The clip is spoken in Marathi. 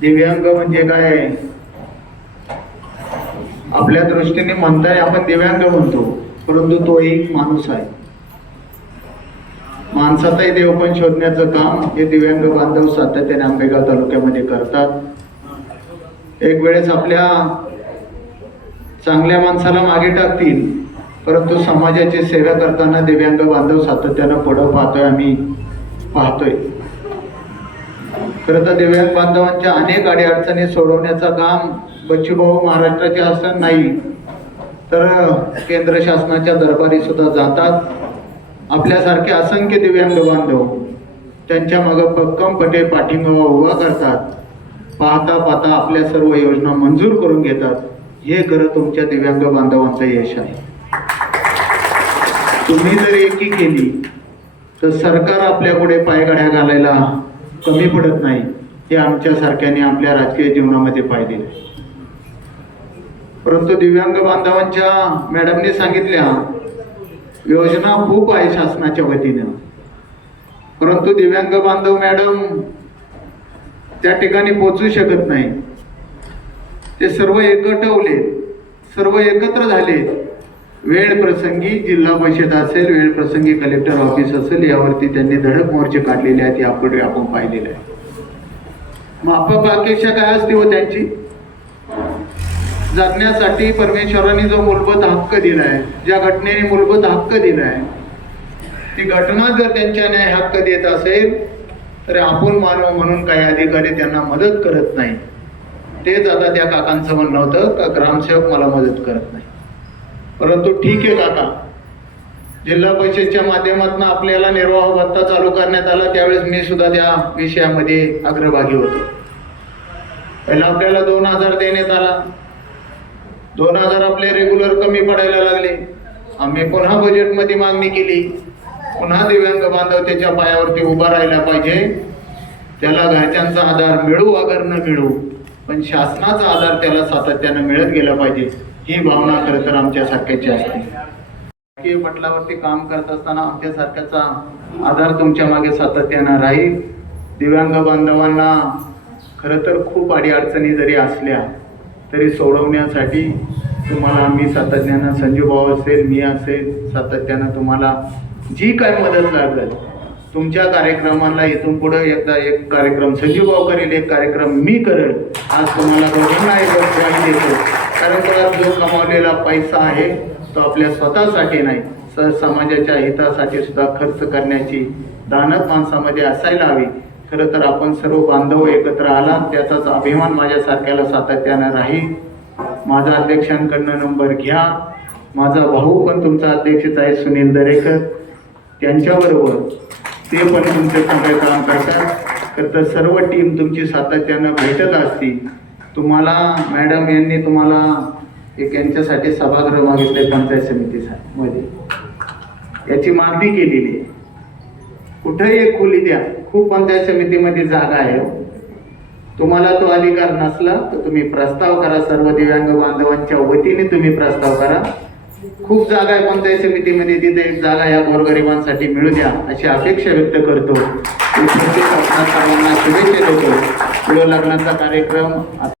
दिव्यांग म्हणजे काय? आपल्या दृष्टीने म्हणताय आपण दिव्यांग म्हणतो परंतु तो एक माणूस आहे. माणसाचाही देवपण शोधण्याचं काम हे दिव्यांग बांधव सातत्याने आंबेगाव तालुक्यामध्ये करतात. एक वेळेस आपल्या चांगल्या माणसाला मागे टाकतील परंतु समाजाची सेवा करताना दिव्यांग बांधव सातत्यानं पुढं पाहतोय आम्ही पाहतोय. खरं तर दिव्यांग बांधवांच्या अनेक अडीअडचणी सोडवण्याचं काम बच्चूभाऊ महाराष्ट्राचे असं नाही. तर केंद्र शासनाच्या दरबारी सुद्धा जातात. आपल्यासारखे असंख्य दिव्यांग बांधव त्यांच्या मागं भक्कमपणे पाठिंबा उभा करतात. पाहता पाहता आपल्या सर्व योजना मंजूर करून घेतात. हे खरं तुमच्या दिव्यांग बांधवांचं यश आहे. तुम्ही जर एकी केली तर सरकार आपल्यापुढे पायगाड्या घालायला कमी पडत नाही हे आमच्या सारख्याने आपल्या राजकीय जीवनामध्ये पाहिलेलं आहे. परंतु दिव्यांग बांधवांच्या मॅडमने सांगितल्या योजना खूप आहे शासनाच्या वतीनं. परंतु दिव्यांग बांधव मॅडम त्या ठिकाणी पोचू शकत नाही. ते सर्व एकटवले सर्व एकत्र झाले. वेळ प्रसंगी जिल्हा परिषद असेल वेळ प्रसंगी कलेक्टर ऑफिस असेल यावरती त्यांनी धडक मोर्चे काढलेले आहेत यापूर्वी आपण पाहिलेले आहे माफक अपेक्षा काय असते व हो त्यांची? जगण्यासाठी परमेश्वराने जो मूलभूत हक्क दिला आहे ज्या घटनेने मूलभूत हक्क दिला आहे ती घटना जर त्यांच्या न्याय हक्क देत असेल तर आपण मानव म्हणून काही अधिकारी त्यांना मदत करत नाही. तेच आता त्या काकांचं म्हणणं होतं का ग्रामसेवक मला मदत करत नाही. परंतु ठीक आहे काका. जिल्हा परिषदच्या माध्यमातून आपल्याला निर्वाह भत्ता चालू करण्यात आला. त्यावेळेस मी सुद्धा त्या विषयामध्ये अग्रभागी होतो. पहिला आपल्याला दोन हजार देण्यात आला. दोन हजार आपले रेग्युलर कमी पडायला लागले. आम्ही पुन्हा बजेटमध्ये मागणी केली. पुन्हा दिव्यांग बांधव त्याच्या पायावरती उभा राहिला पाहिजे. त्याला घरच्यांचा आधार मिळू अगर न मिळू पण शासनाचा आधार त्याला सातत्यानं मिळत गेला पाहिजे. ही भावना खरं तर आमच्यासारख्याची असते. राजकीय पटलावरती काम करत असताना आमच्यासारख्याचा आधार तुमच्या मागे सातत्यानं राहील दिव्यांग बांधवांना खरं तर खूप अडीअडचणी जरी असल्या तरी सोडवण्यासाठी तुम्हाला आम्ही सातत्यानं संजूभाऊ असेल मी असेल सातत्यानं तुम्हाला जी काय मदत लागेल तुमच्या कार्यक्रमाला इथून पुढं एकदा एक कार्यक्रम संजू करेल एक कार्यक्रम मी करेल. आज तुम्हाला दोघांना एक देतो. कारण जो कमावलेला पैसा आहे तो आपल्या स्वतःसाठी नाही. तर समाजाच्या हितासाठी सुद्धा खर्च करण्याची दानत माणसामध्ये असायला हवी. खरं तर आपण सर्व बांधव एकत्र आला त्याचाच अभिमान माझ्यासारख्याला सातत्यानं राहील. माझा अध्यक्षांकडनं नंबर घ्या. माझा भाऊ पण तुमचा अध्यक्षच आहे सुनील दरेकर. त्यांच्याबरोबर ते पण तुमचे सगळे काम करतात. तर तर सर्व टीम तुमची सातत्यानं भेटत असती तुम्हाला मॅडम यांनी तुम्हाला एक यांच्यासाठी सभागृह मागितले पंचायत समितीमध्ये याची मागणी केलेली आहे. कुठेही एक खोली द्या. खूप पंचायत समितीमध्ये जागा आहे हो. तुम्हाला तो अधिकार नसला तर तुम्ही प्रस्ताव करा. सर्व दिव्यांग बांधवांच्या वतीने तुम्ही प्रस्ताव करा. खूप जागा आहे पंचायत समितीमध्ये. तिथे एक जागा या गोरगरिबांसाठी मिळू द्या अशी अपेक्षा व्यक्त करतो. शुभेच्छा देतो. लग्नाचा कार्यक्रम